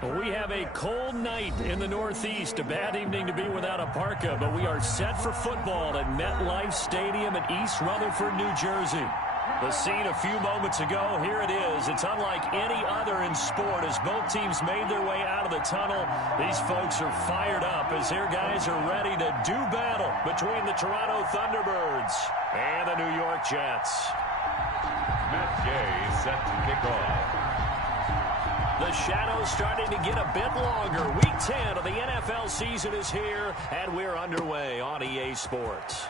We have a cold night in the Northeast. A bad evening to be without a parka, but we are set for football at MetLife Stadium in East Rutherford, New Jersey. The scene a few moments ago, here it is. It's unlike any other in sport as both teams made their way out of the tunnel. These folks are fired up as their guys are ready to do battle between the Toronto Thunderbirds and the New York Jets. Matt Gay set to kick off. The shadow's starting to get a bit longer. Week 10 of the NFL season is here, and we're underway on EA Sports.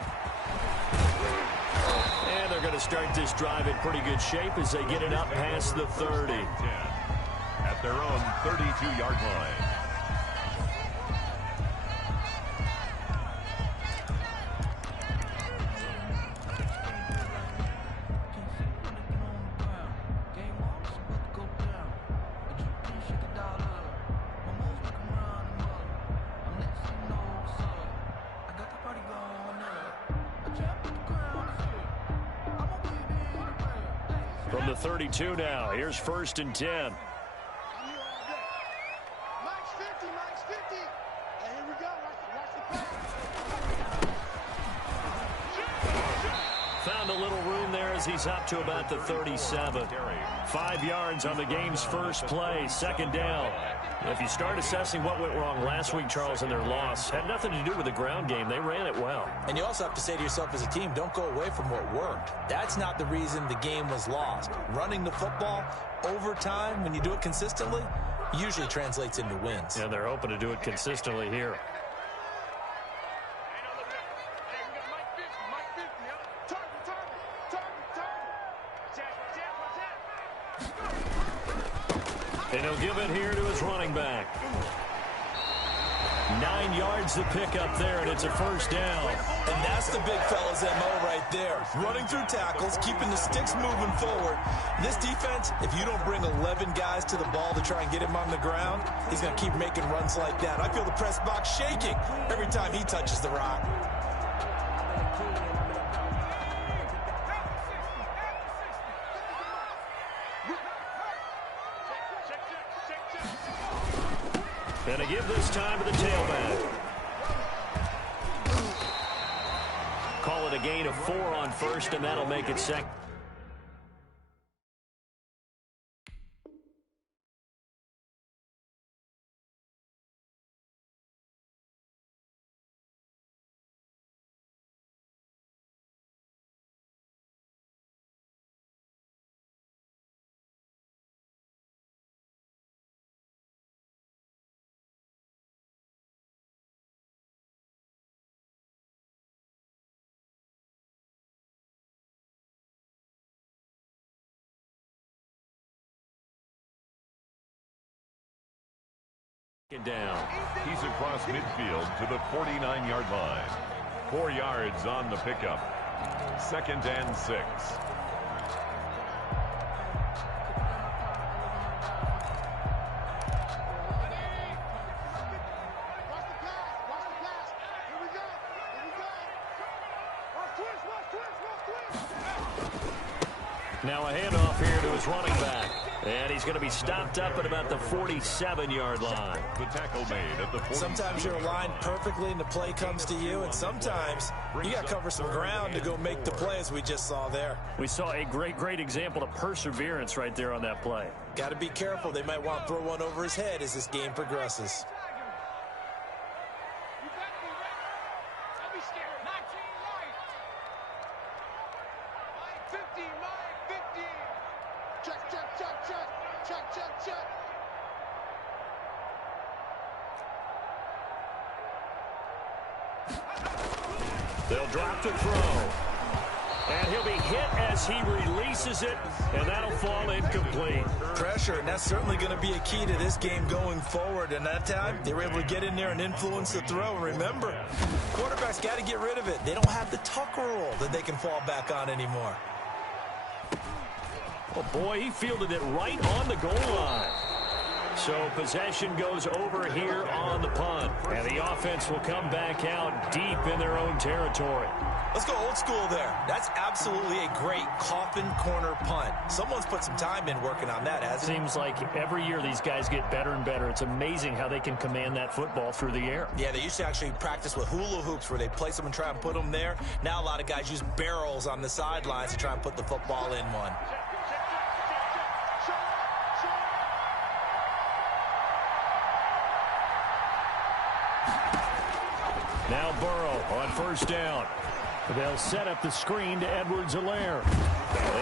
And they're going to start this drive in pretty good shape as they get it up past the 30. At their own 32-yard line. From the 32 now, here's 1st and 10. Found a little room there as he's up to about the 37. 5 yards on the game's first play, 2nd down. If you start assessing what went wrong last week, Charles, in their loss, had nothing to do with the ground game. They ran it well. And you also have to say to yourself as a team, don't go away from what worked. That's not the reason the game was lost. Running the football over time, when you do it consistently, usually translates into wins. Yeah, they're hoping to do it consistently here. And he'll give it here to his running back. 9 yards to pick up there, and it's a 1st down. And that's the big fella's MO right there. Running through tackles, keeping the sticks moving forward. This defense, if you don't bring 11 guys to the ball to try and get him on the ground, he's going to keep making runs like that. I feel the press box shaking every time he touches the rock. And a give this time to the tailback. Call it a gain of 4 on 1st, and that'll make it 2nd. Down. He's across midfield to the 49-yard line. 4 yards on the pickup. 2nd and 6. Now a handoff here to his running back. And he's going to be stopped up at about the 47-yard line. The tackle made at the 40. Sometimes you're aligned perfectly and the play comes to you, and sometimes you got to cover some ground to go make the play, as we just saw there. We saw a great example of perseverance right there on that play. Got to be careful. They might want to throw one over his head as this game progresses. They'll drop to throw. And he'll be hit as he releases it, and that'll fall incomplete. Pressure, and that's certainly going to be a key to this game going forward. And that time, they were able to get in there and influence the throw. And remember, quarterbacks got to get rid of it. They don't have the tuck rule that they can fall back on anymore. Oh, boy, he fielded it right on the goal line. So possession goes over here on the punt. And the offense will come back out deep in their own territory. Let's go old school there. That's absolutely a great coffin corner punt. Someone's put some time in working on that, hasn't it? Seems like every year these guys get better and better. It's amazing how they can command that football through the air. Yeah, they used to actually practice with hula hoops where they place them and try and put them there. Now a lot of guys use barrels on the sidelines to try and put the football in one. Now Burrow on first down. They'll set up the screen to Edwards-Helaire.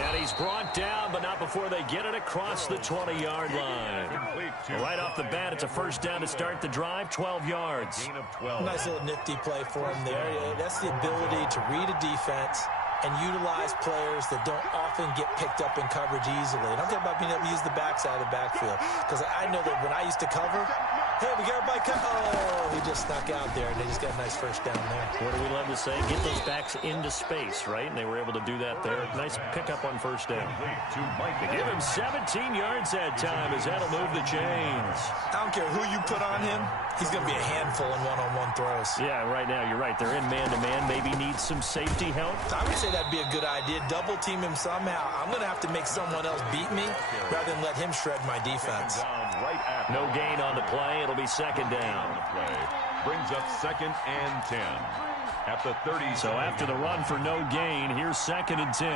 And he's brought down, but not before they get it across the 20-yard line. Right off the bat, it's a first down to start the drive, 12 yards. Nice little nifty play for him there. That's the ability to read a defense and utilize players that don't often get picked up in coverage easily. And I'm talking about being able to use the backside of the backfield. Because I know that when I used to cover, hey, we got everybody covered. Oh, he just snuck out there, and they just got a nice first down there. What do we love to say? Get those backs into space, right? And they were able to do that there. Nice pickup on first down. They give him 17 yards that time as that'll move the chains. I don't care who you put on him. He's going to be a handful in one-on-one throws. Yeah, right now, you're right. They're in man-to-man. Maybe need some safety help. I would say that'd be a good idea. Double team him somehow. I'm going to have to make someone else beat me rather than let him shred my defense. No gain on the play. It'll be second down. Brings up 2nd and 10. At the 30. So after the run for no gain, here's 2nd and 10.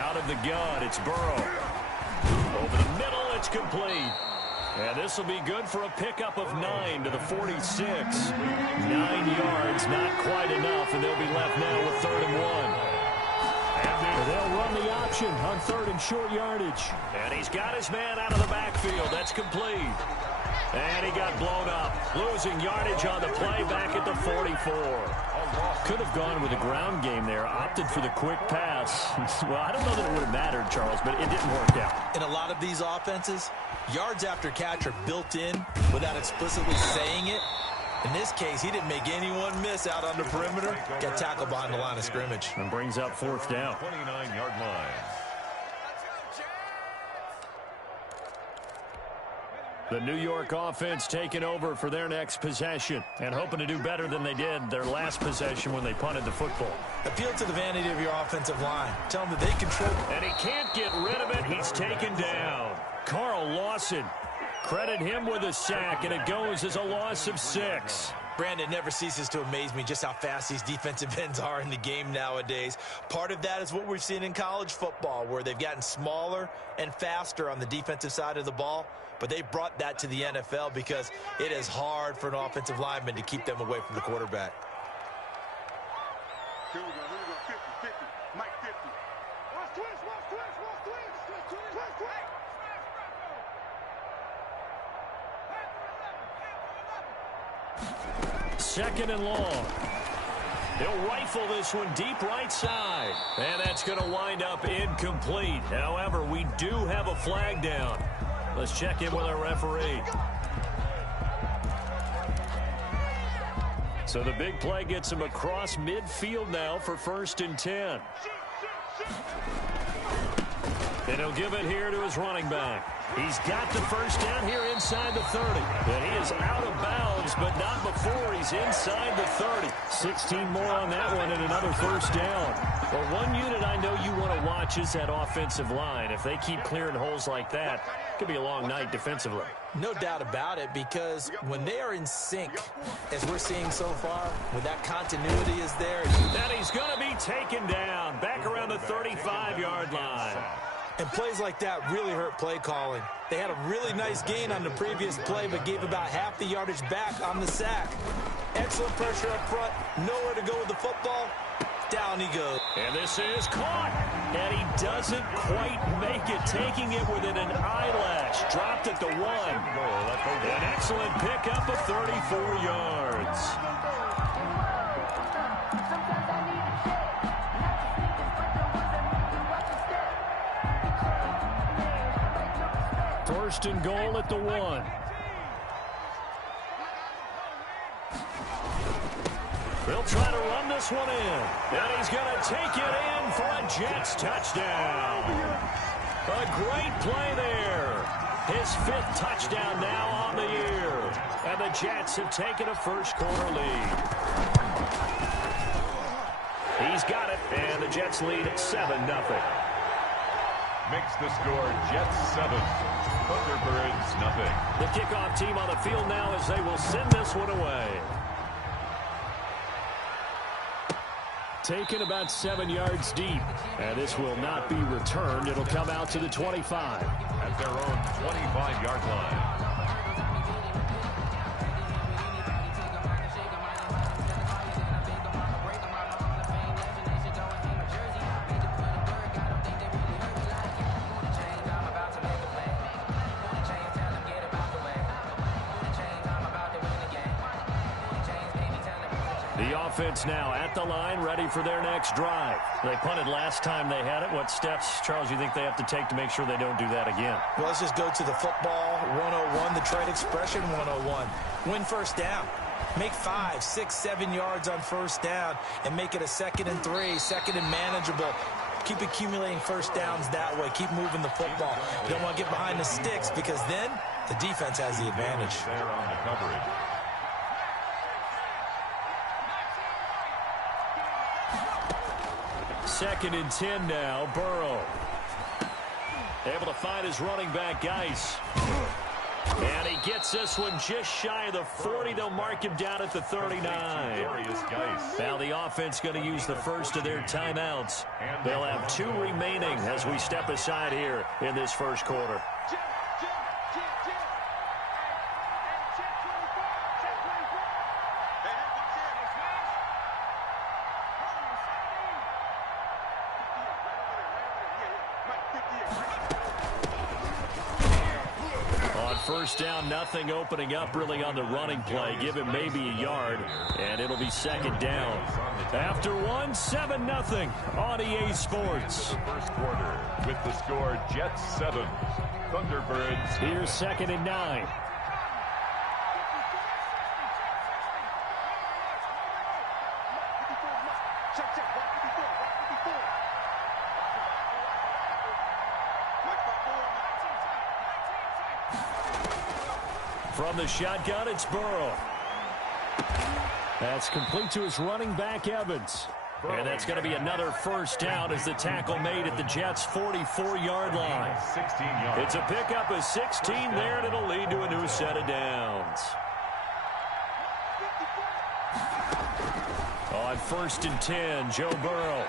Out of the gun, it's Burrow. Over the middle, it's complete. And this will be good for a pickup of 9 to the 46. 9 yards, not quite enough, and they'll be left now with 3rd and 1. And they'll run the option on 3rd and short yardage. And he's got his man out of the backfield. That's complete. And he got blown up. Losing yardage on the play back at the 44. Could have gone with a ground game there. Opted for the quick pass. Well, I don't know that it would have mattered, Charles, but it didn't work out. In a lot of these offenses, yards after catch are built in without explicitly saying it. In this case, he didn't make anyone miss out on the perimeter. Got tackled behind the line of scrimmage. And brings up 4th down. 29-yard line. The New York offense taking over for their next possession and hoping to do better than they did their last possession when they punted the football. Appeal to the vanity of your offensive line. Tell them that they control. And he can't get rid of it. He's taken down. Carl Lawson. Credit him with a sack, and it goes as a loss of 6. Brandon, never ceases to amaze me just how fast these defensive ends are in the game nowadays. Part of that is what we've seen in college football, where they've gotten smaller and faster on the defensive side of the ball. But they brought that to the NFL because it is hard for an offensive lineman to keep them away from the quarterback. Here we go, 50, 50, Mike 50. Watch twist, watch twist, watch twist, twist, twist. 2nd and long. He'll rifle this one deep right side. And that's going to wind up incomplete. However, we do have a flag down. Let's check in with our referee. So the big play gets him across midfield now for 1st and 10. And he'll give it here to his running back. He's got the first down here inside the 30. And he is out of bounds, but not before he's inside the 30. 16 more on that one and another first down. Well, one unit I know you want to watch is that offensive line. If they keep clearing holes like that, it could be a long night defensively. No doubt about it, because when they are in sync, as we're seeing so far, when that continuity is there. And he's going to be taken down back around the 35-yard line. And plays like that really hurt play calling. They had a really nice gain on the previous play, but gave about half the yardage back on the sack. Excellent pressure up front. Nowhere to go with the football. Down he goes. And this is caught. And he doesn't quite make it, taking it within an eyelash. Dropped at the 1. An excellent pickup of 34 yards. First and goal at the 1. They'll try to run this one in. And he's going to take it in for a Jets touchdown. A great play there. His 5th touchdown now on the year. And the Jets have taken a first-quarter lead. He's got it, and the Jets lead at 7-0. Makes the score Jets 7, Thunderbirds nothing. The kickoff team on the field now as they will send this one away. Taken about 7 yards deep. And this will not be returned. It'll come out to the 25. At their own 25-yard line. Offense now at the line, ready for their next drive. They punted last time they had it. What steps, Charles, you think they have to take to make sure they don't do that again? Well, let's just go to the football 101, the trade expression 101. Win first down. Make 5, 6, 7 yards on first down and make it a 2nd and 3, 2nd and manageable. Keep accumulating first downs that way. Keep moving the football. You don't want to get behind the sticks because then the defense has the advantage. There on the coverage. Second and 10 now, Burrow. Able to find his running back, Geis. And he gets this one just shy of the 40. They'll mark him down at the 39. Now the offense going to use the first of their timeouts. They'll have 2 remaining as we step aside here in this first quarter. First down, nothing opening up really on the running play. Give him maybe a yard, and it'll be second down. After 1, 7-0 on EA Sports. First quarter with the score Jets 7, Thunderbirds. Here's 2nd and 9. From the shotgun, it's Burrow. That's complete to his running back, Evans. And that's going to be another first down as the tackle made at the Jets' 44-yard line. 16 yards. It's a pickup of 16 there, and it'll lead to a new set of downs. On 1st and 10, Joe Burrow.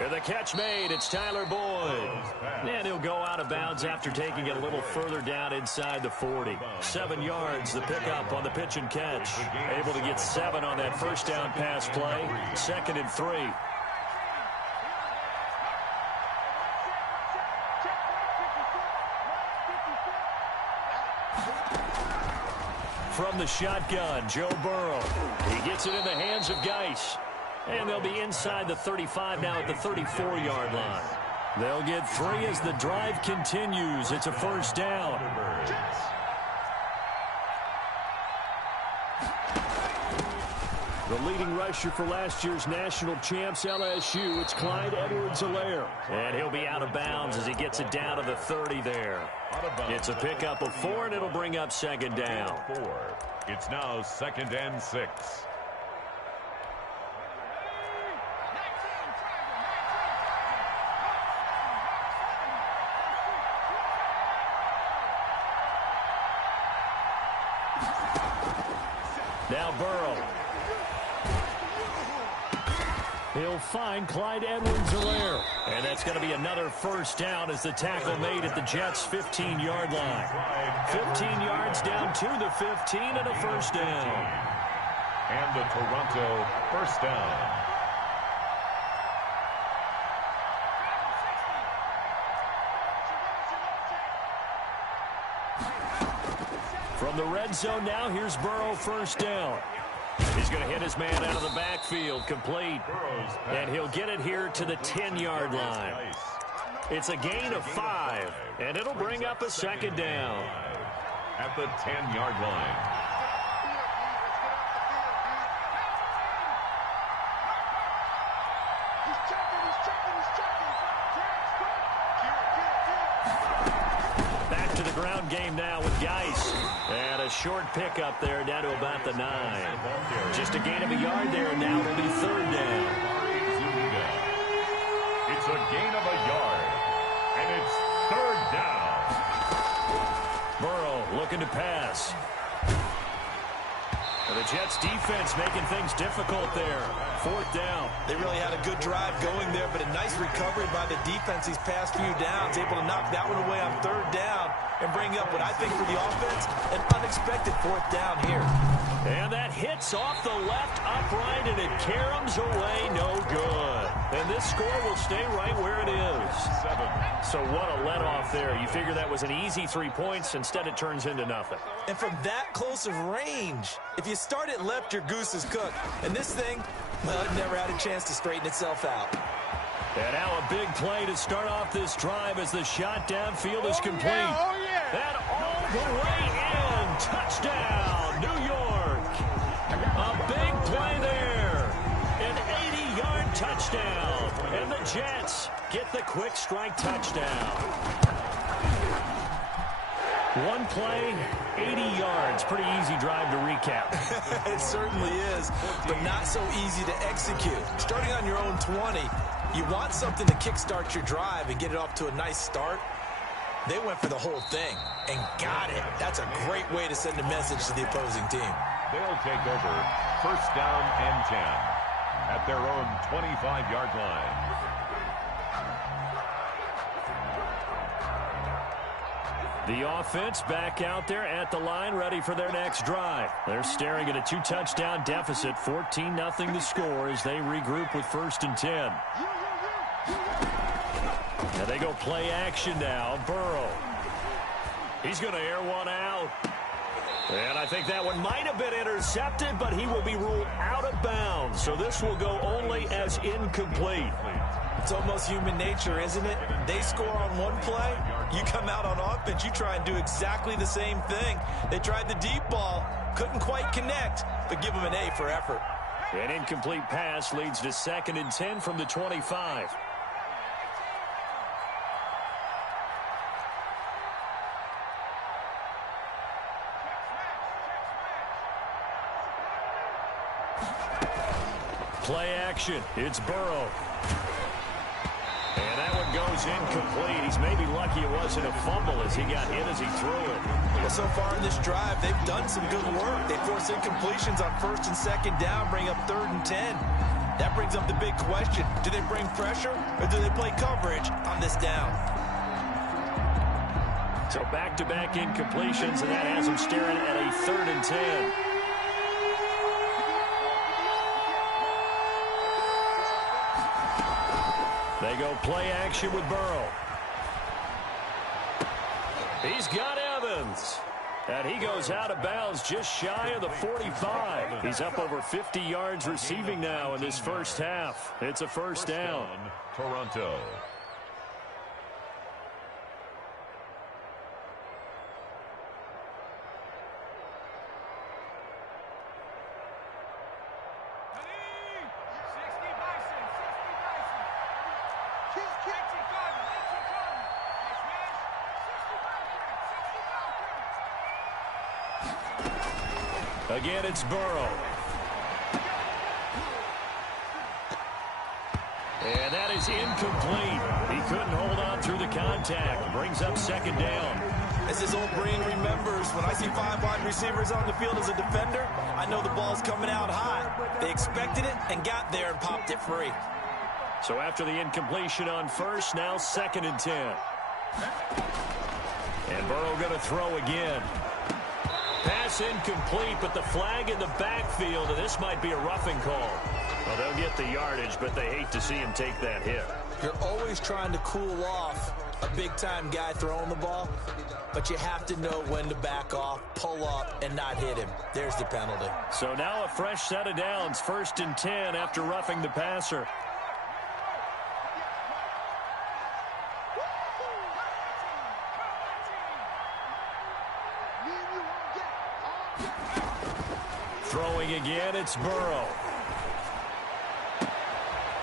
And the catch made, it's Tyler Boyd. And he'll go out of bounds after taking it a little further down inside the 40. 7 yards, the pickup on the pitch and catch. Able to get 7 on that first down pass play. 2nd and 3. From the shotgun, Joe Burrow. He gets it in the hands of Geis. And they'll be inside the 35 now at the 34-yard line. They'll get 3 as the drive continues. It's a first down. The leading rusher for last year's national champs, LSU, it's Clyde Edwards-Helaire. And he'll be out of bounds as he gets it down to the 30 there. It's a pickup of 4, and it'll bring up second down. 4. It's now 2nd and 6. Now Burrow. He'll find Clyde Edwards-Helaire. And that's going to be another first down as the tackle made at the Jets' 15-yard line. 15 yards down to the 15 and a first down. And the Toronto first down. From the red zone now, here's Burrow first down. He's going to hit his man out of the backfield, complete. And he'll get it here to the 10-yard line. It's a gain of 5, and it'll bring up a second down. At the 10-yard line. game now with Geis. And a short pickup there down to about the 9. Just a gain of a yard there, and now it'll be third down. It's a gain of a yard, and it's third down. Burrow looking to pass. The Jets defense making things difficult there. Fourth down. They really had a good drive going there, but a nice recovery by the defense these past few downs. Able to knock that one away on third down and bring up what I think for the offense, an unexpected fourth down here. And that hits off the left upright, and it caroms away no good. And this score will stay right where it is. 7. So what a let-off there. You figure that was an easy 3 points. Instead, it turns into nothing. And from that close of range, if you start it left, your goose is cooked. And this thing, well, it never had a chance to straighten itself out. And now a big play to start off this drive as the shot downfield is complete. And all the way in. Touchdown, New York. A big play there. An 80-yard touchdown. And the Jets get the quick strike touchdown. One play, 80 yards. Pretty easy drive to recap. It certainly is, but not so easy to execute. Starting on your own 20, you want something to kickstart your drive and get it off to a nice start. They went for the whole thing and got it. That's a great way to send a message to the opposing team. They'll take over first down and 10 at their own 25-yard line. The offense back out there at the line, ready for their next drive. They're staring at a 2-touchdown deficit, 14-0 the score as they regroup with first and 10. And they go play action now. Burrow. He's going to air one out. And I think that one might have been intercepted, but he will be ruled out of bounds. So this will go only as incomplete. It's almost human nature, isn't it? They score on one play, you come out on offense, you try and do exactly the same thing. They tried the deep ball, couldn't quite connect, but give them an A for effort. An incomplete pass leads to second and 10 from the 25. Play action. It's Burrow. And that one goes incomplete. He's maybe lucky it wasn't a fumble as he got hit as he threw it. Well, so far in this drive, they've done some good work. They force incompletions on first and second down, bring up third and 10. That brings up the big question. Do they bring pressure or do they play coverage on this down? So back-to-back incompletions, and that has them staring at a third and 10. They go play action with Burrow. He's got Evans. And he goes out of bounds just shy of the 45. He's up over 50 yards receiving now in this first half. It's a first down. Toronto. Again, it's Burrow. And that is incomplete. He couldn't hold on through the contact. Brings up second down. As his old brain remembers, when I see 5 wide receivers on the field as a defender, I know the ball's coming out hot. They expected it and got there and popped it free. So after the incompletion on first, now second and 10. And Burrow going to throw again. Pass incomplete, but the flag in the backfield, and this might be a roughing call. Well, they'll get the yardage, but they hate to see him take that hit. You're always trying to cool off a big-time guy throwing the ball, but you have to know when to back off, pull up, and not hit him. There's the penalty. So now a fresh set of downs, first and 10 after roughing the passer. Throwing again, it's Burrow.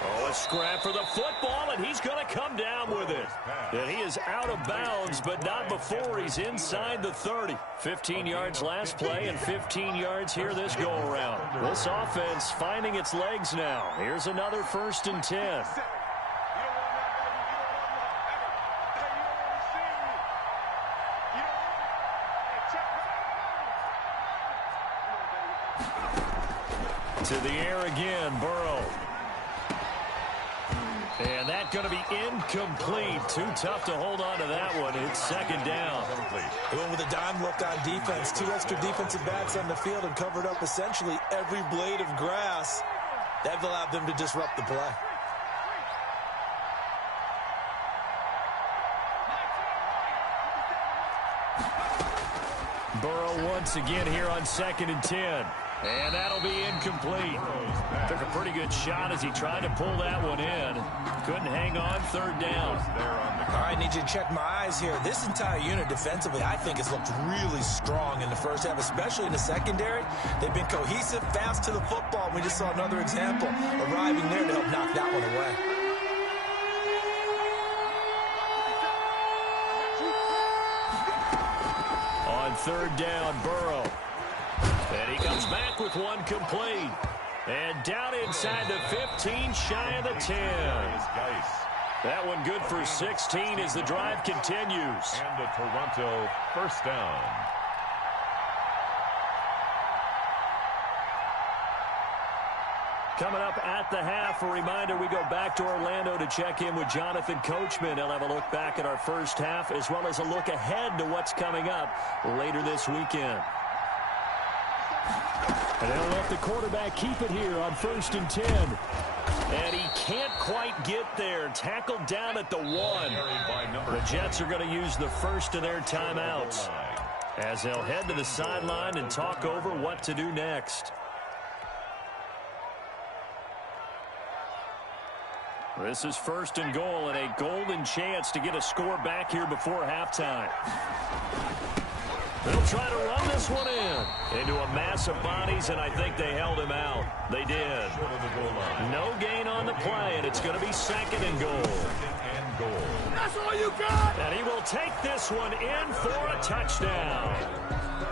Oh, a scrap for the football, and he's going to come down with it. And he is out of bounds, but not before he's inside the 30. 15 yards last play and 15 yards here this go-around. This offense finding its legs now. Here's another 1st and 10. To the air again, Burrow. And that's going to be incomplete. Too tough to hold on to that one. It's 2nd down. He went with a dime look on defense. 2 extra defensive backs on the field and covered up essentially every blade of grass. That allowed them to disrupt the play. Burrow once again here on 2nd and 10. And that'll be incomplete. Took a pretty good shot as he tried to pull that one in. Couldn't hang on. 3rd down. All right, need you to check my eyes here. This entire unit defensively, I think, has looked really strong in the first half, especially in the secondary. They've been cohesive, fast to the football. We just saw another example arriving there to help knock that one away. On 3rd down, Burrow. And he comes back with one complete. And down inside the 15, shy of the 10. That one good for 16 as the drive continues. And a Toronto 1st down. Coming up at the half, a reminder, we go back to Orlando to check in with Jonathan Coachman. He'll have a look back at our first half as well as a look ahead to what's coming up later this weekend. And they'll let the quarterback keep it here on 1st and 10. And he can't quite get there. Tackled down at the 1. The Jets are going to use the first of their timeouts as they'll head to the sideline and talk over what to do next. This is 1st and goal and a golden chance to get a score back here before halftime. They'll try to run this one into a mass of bodies, and I think they held him out. They did. No gain on the play, and it's going to be 2nd and goal. That's all you got! And he will take this one in for a touchdown.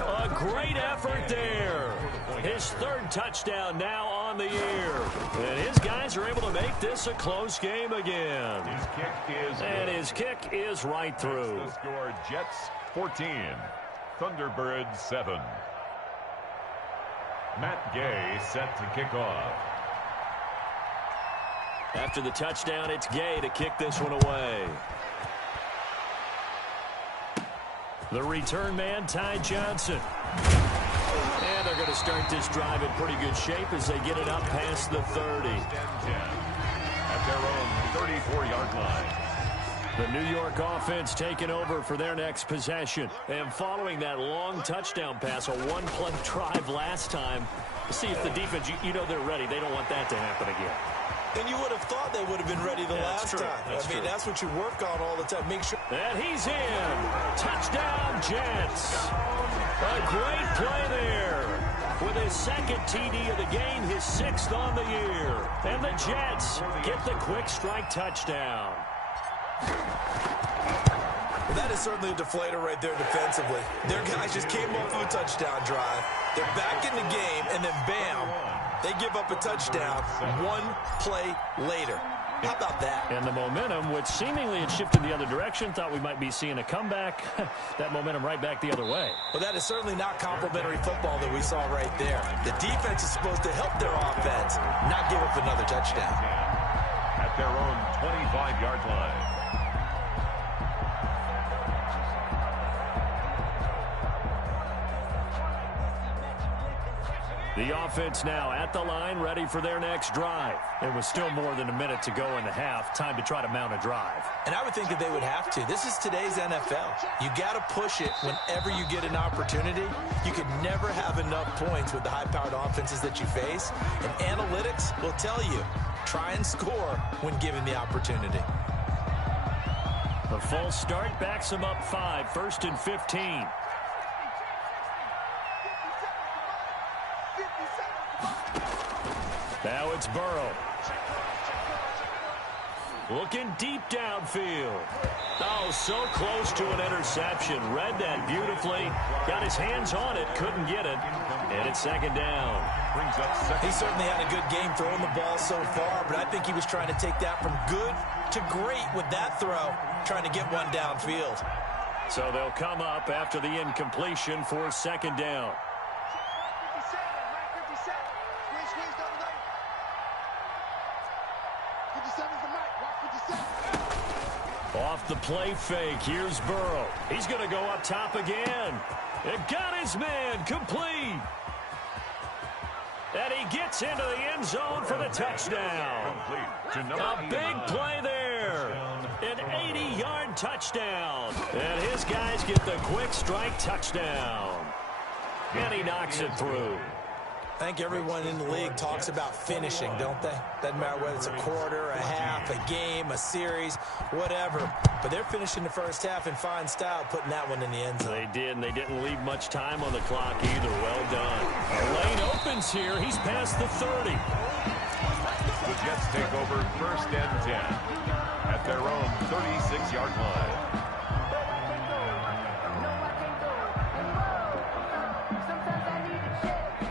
A great effort there. His 3rd touchdown now on the year. And his guys are able to make this a close game again. His kick is right through. The score, Jets 14. Thunderbirds 7. Matt Gay set to kick off. After the touchdown, it's Gay to kick this one away. The return man, Ty Johnson. And they're going to start this drive in pretty good shape as they get it up past the 30. At their own 34-yard line. The New York offense taking over for their next possession. And following that long touchdown pass, a one-play drive last time, see if the defense, you know they're ready. They don't want that to happen again. And you would have thought they would have been ready the last time. I mean, that's what you work on all the time. Make sure. And he's in. Touchdown, Jets. A great play there. With his 2nd TD of the game, his 6th on the year. And the Jets get the quick strike touchdown. Well, that is certainly a deflator right there defensively. Their guys just came off of a touchdown drive. They're back in the game, and then bam, they give up a touchdown one play later. How about that? And the momentum, which seemingly had shifted the other direction, thought we might be seeing a comeback. That momentum right back the other way. Well, that is certainly not complimentary football that we saw right there. The defense is supposed to help their offense, not give up another touchdown. At their own 25-yard line. The offense now at the line, ready for their next drive. There was still more than a minute to go in the half. Time to try to mount a drive. And I would think that they would have to. This is today's NFL. You got to push it whenever you get an opportunity. You could never have enough points with the high-powered offenses that you face. And analytics will tell you, try and score when given the opportunity. The false start backs them up 5, 1st and 15. Now it's Burrow. Looking deep downfield. Oh, so close to an interception. Read that beautifully. Got his hands on it. Couldn't get it. And it's second down. He certainly had a good game throwing the ball so far, but I think he was trying to take that from good to great with that throw, trying to get one downfield. So they'll come up after the incompletion for second down. Off the play fake, here's Burrow. He's going to go up top again. It got his man complete. And he gets into the end zone for the touchdown. A big play there. An 80-yard touchdown. And his guys get the quick strike touchdown. And he knocks it through. I think everyone in the league talks about finishing, don't they? Doesn't matter whether it's a quarter, a half, a game, a series, whatever. But they're finishing the first half in fine style, putting that one in the end zone. They did, and they didn't leave much time on the clock either. Well done. The lane opens here. He's past the 30. The Jets take over 1st and 10 at their own 36-yard line.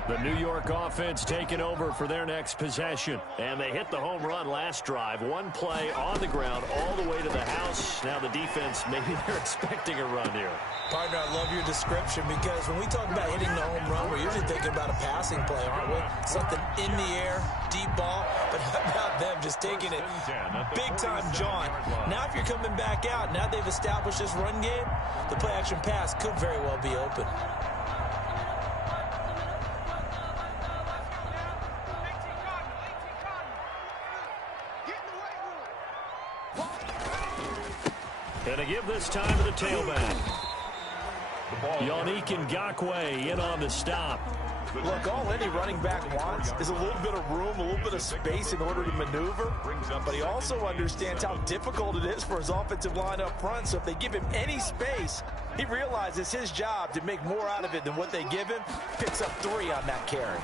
The New York offense taking over for their next possession. And they hit the home run last drive. One play on the ground all the way to the house. Now the defense, maybe they're expecting a run here. Partner, I love your description because when we talk about hitting the home run, we're usually thinking about a passing play, aren't we? Something in the air, deep ball. But how about them just taking it big-time jaunt? Now if you're coming back out, now they've established this run game, the play-action pass could very well be open. And to give this time to the tailback. Yannick Ngakoue in on the stop. Look, all any running back wants is a little bit of room, a little bit of space in order to maneuver. But he also understands how difficult it is for his offensive line up front. So if they give him any space, he realizes his job to make more out of it than what they give him. Picks up 3 on that carry.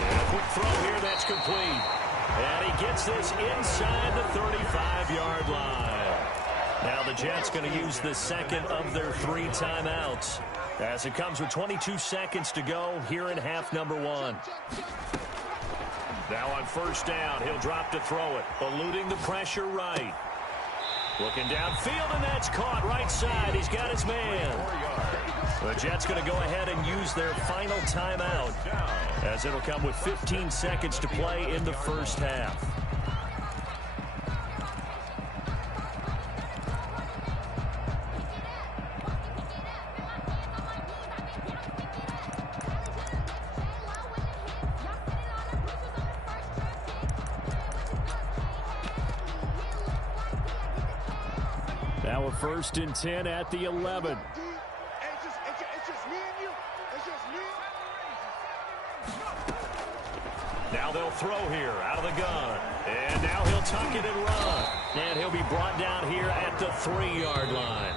And a quick throw here that's complete. And he gets this inside the 35-yard line. Now the Jets going to use the second of their 3 timeouts as it comes with 22 seconds to go here in half number 1. Now on first down, he'll drop to throw it, eluding the pressure right. Looking downfield, and that's caught right side. He's got his man. The Jets going to go ahead and use their final timeout as it'll come with 15 seconds to play in the first half. Now a 1st and 10 at the 11. Now they'll throw here out of the gun. And now he'll tuck it and run. And he'll be brought down here at the 3-yard line.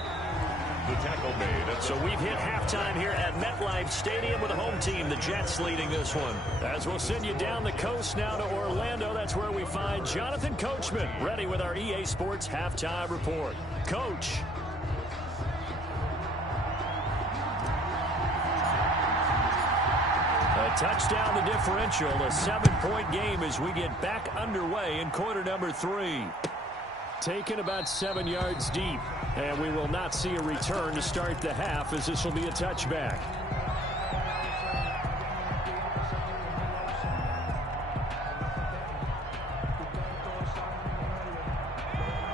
The tackle made. So we've hit halftime here at MetLife Stadium with the home team, the Jets, leading this one. As we'll send you down the coast now to Orlando, that's where we find Jonathan Coachman, ready with our EA Sports halftime report. Coach. A touchdown the differential, a 7-point game as we get back underway in quarter number 3. Taken about 7 yards deep, and we will not see a return to start the half as this will be a touchback.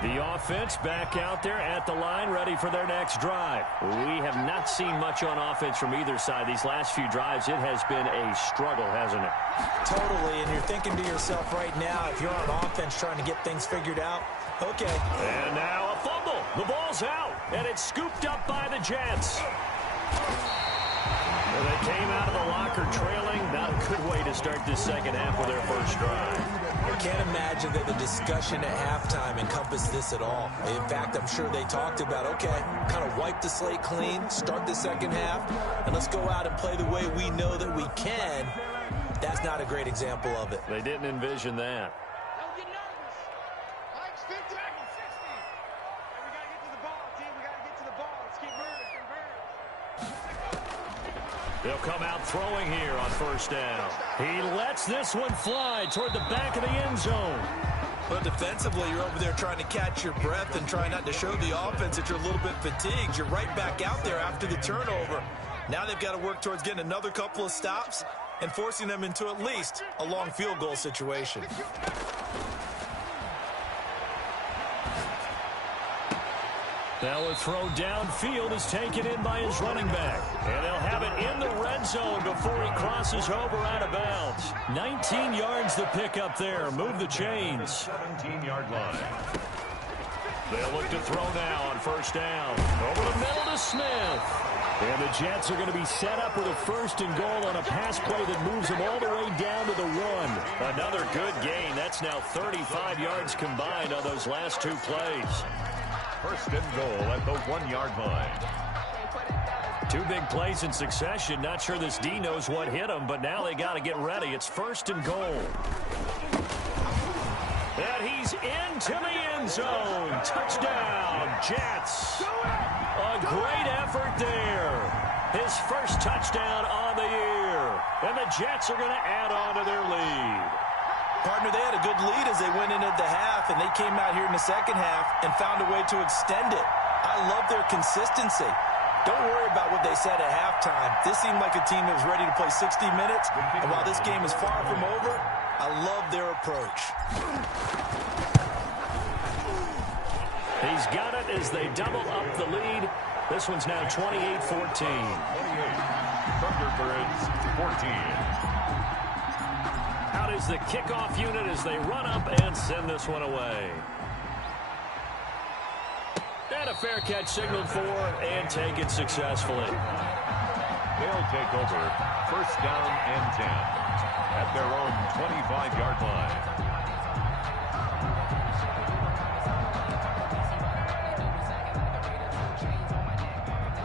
The offense back out there at the line, ready for their next drive. We have not seen much on offense from either side. These last few drives, it has been a struggle, hasn't it? Totally, and you're thinking to yourself right now, if you're on offense trying to get things figured out, okay. And now a fumble. The ball's out, and it's scooped up by the Jets. Well, they came out of the locker trailing. Not a good way to start this second half with their first drive. I can't imagine that the discussion at halftime encompassed this at all. In fact, I'm sure they talked about, okay, kind of wipe the slate clean, start the second half, and let's go out and play the way we know that we can. That's not a great example of it. They didn't envision that. They'll come out throwing here on first down. He lets this one fly toward the back of the end zone. But defensively, you're over there trying to catch your breath and try not to show the offense that you're a little bit fatigued. You're right back out there after the turnover. Now they've got to work towards getting another couple of stops and forcing them into at least a long field goal situation. Now a throw downfield is taken in by his running back. And they'll have it in the red zone before he crosses over out of bounds. 19 yards to pick up there. Move the chains. 17-yard line. They'll look to throw now on first down. Over the middle to Smith. And the Jets are going to be set up with a first and goal on a pass play that moves them all the way down to the 1. Another good gain. That's now 35 yards combined on those last two plays. First and goal at the 1-yard line. Two big plays in succession. Not sure this D knows what hit him, but now they got to get ready. It's first and goal. And he's into the end zone. Touchdown, Jets. A great effort there. His first touchdown on the year. And the Jets are going to add on to their lead. Partner, they had a good lead as they went into the half, and they came out here in the second half and found a way to extend it. I love their consistency. Don't worry about what they said at halftime. This seemed like a team that was ready to play 60 minutes, and while this game is far from over, I love their approach. He's got it as they double up the lead. This one's now 28-14. 28. Thunderbirds 14. Out is the kickoff unit as they run up and send this one away. And a fair catch signaled for and taken successfully. They'll take over first down and 10 at their own 25-yard line.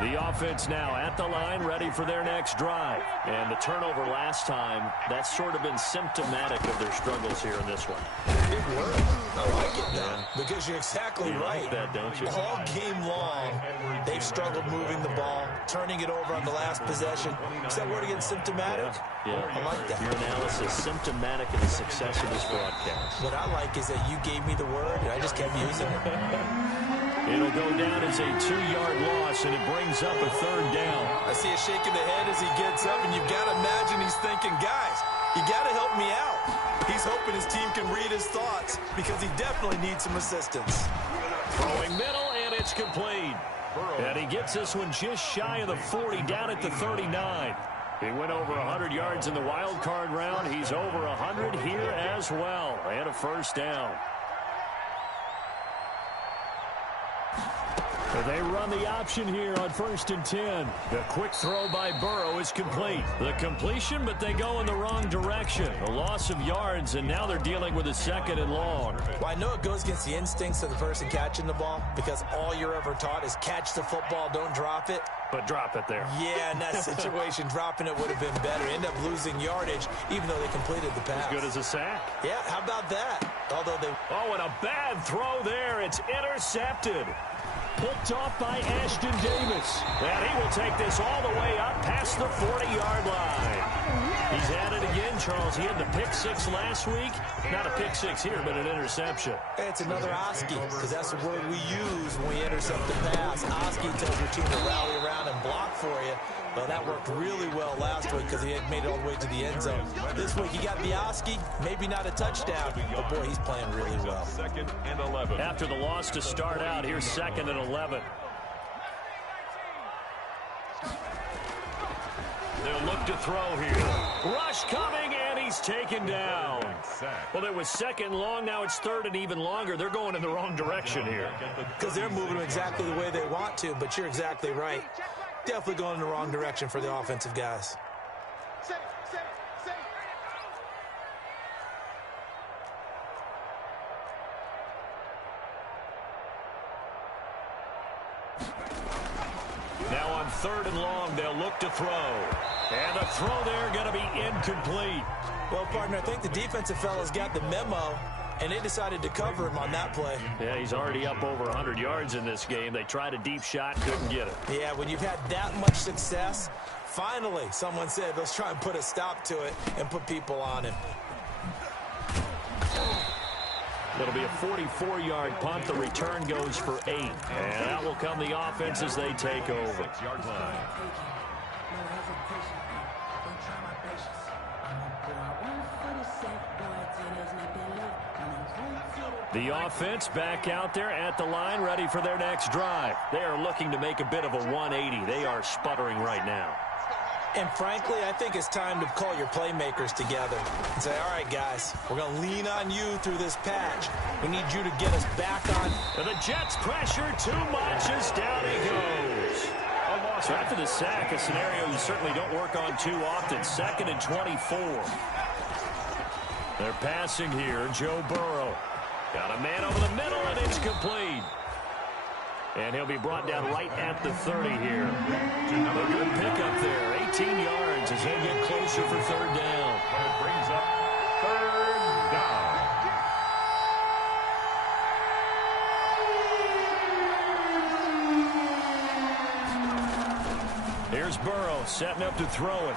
The offense now at the line, ready for their next drive. And the turnover last time, that's sort of been symptomatic of their struggles here in this one. It worked. I like it, though, because you're exactly right. Like that, don't you? All game long, they've struggled moving the ball, turning it over on the last possession. Is that word again, symptomatic? Yeah. I like that. Your analysis, symptomatic of the success of this broadcast. What I like is that you gave me the word, and I just kept using it. It'll go down as a 2-yard loss, and it brings up a third down. I see a shake of the head as he gets up, and you've got to imagine he's thinking, guys, you got to help me out. He's hoping his team can read his thoughts because he definitely needs some assistance. Throwing middle, and it's complete. And he gets this one just shy of the 40, down at the 39. He went over 100 yards in the wild card round. He's over 100 here as well, and a first down. They run the option here on first and 10. The quick throw by Burrow is complete. The completion, but they go in the wrong direction. A loss of yards, and now they're dealing with a second and long. Well, I know it goes against the instincts of the person catching the ball because all you're ever taught is catch the football, don't drop it. But drop it there. Yeah, in that situation, dropping it would have been better. End up losing yardage, even though they completed the pass. As good as a sack. Yeah, how about that? Although they... Oh, and a bad throw there. It's intercepted. Picked off by Ashton Davis. And he will take this all the way up past the 40-yard line. He's at it again, Charles. He had the pick six last week. Not a pick six here, but an interception. It's another Oski, because that's the word we use when we intercept the pass. Oski tells your team to rally around and block for you. Well, that worked really well last week because he had made it all the way to the end zone. This week, he got the Oski, maybe not a touchdown, but boy, he's playing really well. Second and 11. After the loss to start out, here's second and 11. They'll look to throw here. Rush coming, and he's taken down. Well, it was second long. Now it's third and even longer. They're going in the wrong direction here. Because they're moving exactly the way they want to, but you're exactly right. Definitely going in the wrong direction for the offensive guys. Now on third and long, they'll look to throw. And the throw there going to be incomplete. Well, partner, I think the defensive fellas got the memo. and they decided to cover him on that play. Yeah, he's already up over 100 yards in this game. They tried a deep shot, couldn't get it. Yeah, when you've had that much success, finally someone said, let's try and put a stop to it and put people on him. It'll be a 44-yard punt. The return goes for 8. And that will come the offense as they take over. 6-yard line. The offense back out there at the line, ready for their next drive. They are looking to make a bit of a 180. They are sputtering right now. And frankly, I think it's time to call your playmakers together and say, all right, guys, we're going to lean on you through this patch. We need you to get us back on. And the Jets pressure too much as down he goes. So after the sack, a scenario you certainly don't work on too often. 2nd and 24. They're passing here. Joe Burrow. Got a man over the middle, and it's complete. And he'll be brought down right at the 30 here. A good pickup there. 18 yards as they get closer for 3rd down. It brings up 3rd down. Here's Burrow setting up to throw it.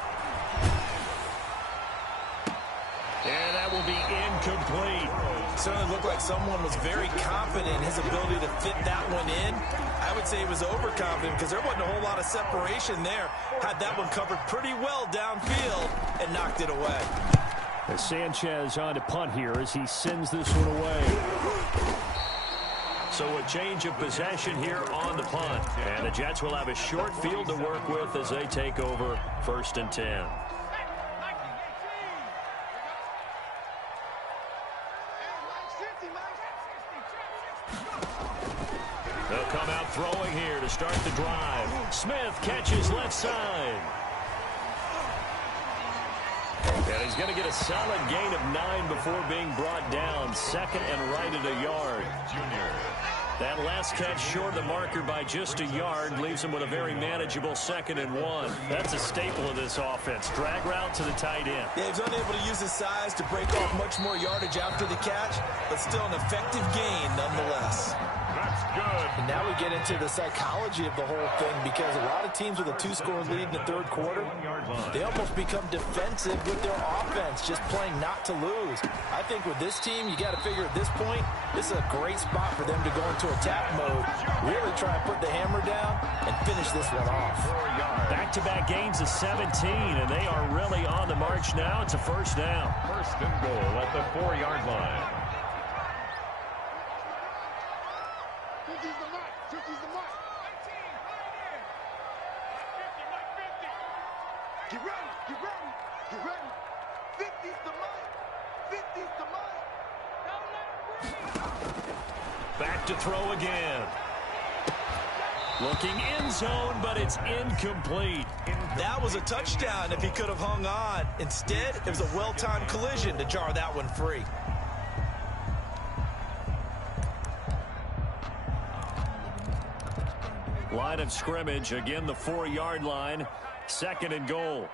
And that will be incomplete. Certainly looked like someone was very confident in his ability to fit that one in. I would say he was overconfident because there wasn't a whole lot of separation there. Had that one covered pretty well downfield and knocked it away. As Sanchez on to punt here as he sends this one away. So a change of possession here on the punt. And the Jets will have a short field to work with as they take over 1st and 10. They'll come out throwing here to start the drive. Smith catches left side. And he's going to get a solid gain of 9 before being brought down. 2nd and right at a yard. Junior. That last catch short of the marker by just a yard leaves him with a very manageable 2nd and 1. That's a staple of this offense. Drag route to the tight end. Yeah, he's unable to use his size to break off much more yardage after the catch, but still an effective gain nonetheless. That's good. And now we get into the psychology of the whole thing because a lot of teams with a 2-score lead in the 3rd quarter, they almost become defensive with their offense, just playing not to lose. I think with this team, you got to figure at this point, this is a great spot for them to go into attack mode, really try and put the hammer down and finish this one off. Back-to-back gains of 17, and they are really on the march now. It's a 1st down. 1st and goal at the 4-yard line. Get ready, get ready, get ready. 50's the mic. 50's the mic. Don't let him breathe. Back to throw again. Looking end zone, but it's incomplete. That was a touchdown if he could have hung on. Instead, it was a well-timed collision to jar that one free. Line of scrimmage, again the 4-yard line. 2nd and goal.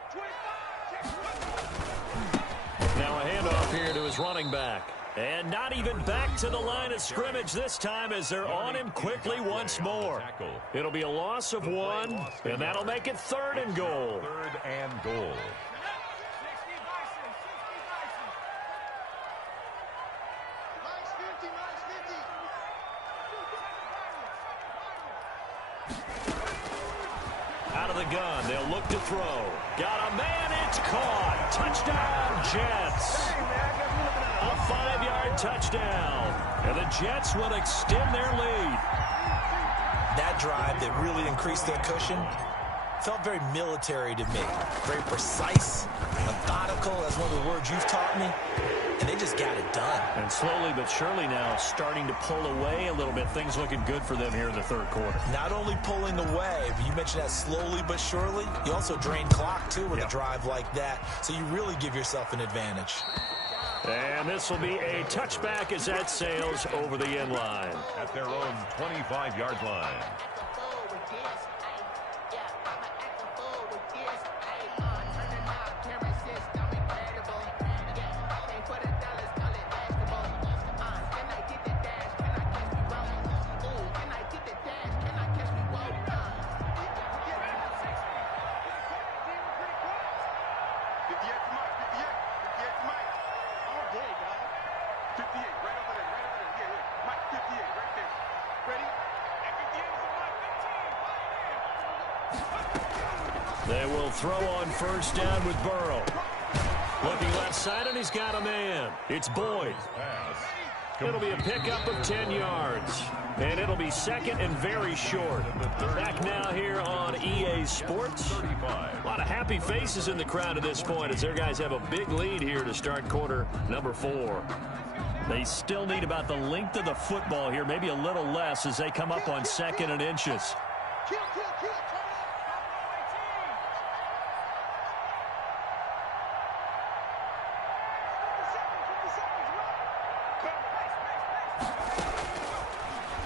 Now a handoff here to his running back. And not even back to the line of scrimmage this time as they're on him quickly once more. It'll be a loss of 1, and that'll make it 3rd and goal. 3rd and goal. Mike's 50, Mike's 50. Out of the gun, they'll look to throw. Got a man, it's caught. Touchdown, Jets. A 5-yard touchdown. And the Jets will extend their lead. That drive that really increased their cushion felt very military to me. Very precise, methodical, that's one of the words you've taught me. And they just got it done. And slowly but surely now starting to pull away a little bit. Things looking good for them here in the 3rd quarter. Not only pulling away, but you mentioned that slowly but surely. You also drain clock, too, with a drive like that. So you really give yourself an advantage. And this will be a touchback as that sails over the end line. At their own 25-yard line. throw on first down with Burrow. Looking left side, and he's got a man. It's Boyd. It'll be a pickup of 10 yards. And it'll be second and very short. Back now here on EA Sports. A lot of happy faces in the crowd at this point as their guys have a big lead here to start quarter number 4. They still need about the length of the football here, maybe a little less as they come up on second and inches.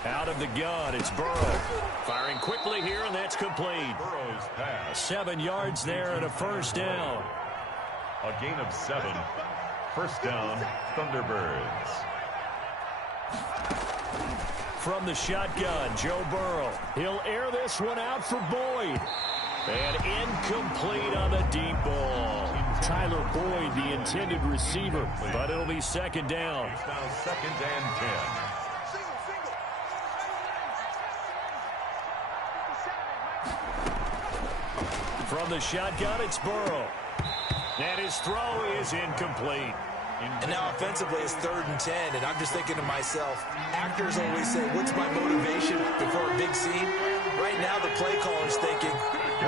Out of the gun, it's Burrow. Firing quickly here, and that's complete. Burrow's pass. 7 yards there and a first down. A gain of 7. First down, Thunderbirds. From the shotgun, Joe Burrow. He'll air this one out for Boyd. And incomplete on the deep ball. Tyler Boyd, the intended receiver, but it'll be second down. It's now second and 10. From the shotgun, it's Burrow. And his throw is incomplete. And now offensively, it's 3rd and 10, and I'm just thinking to myself, actors always say, what's my motivation before a big scene? Right now, the play caller's thinking,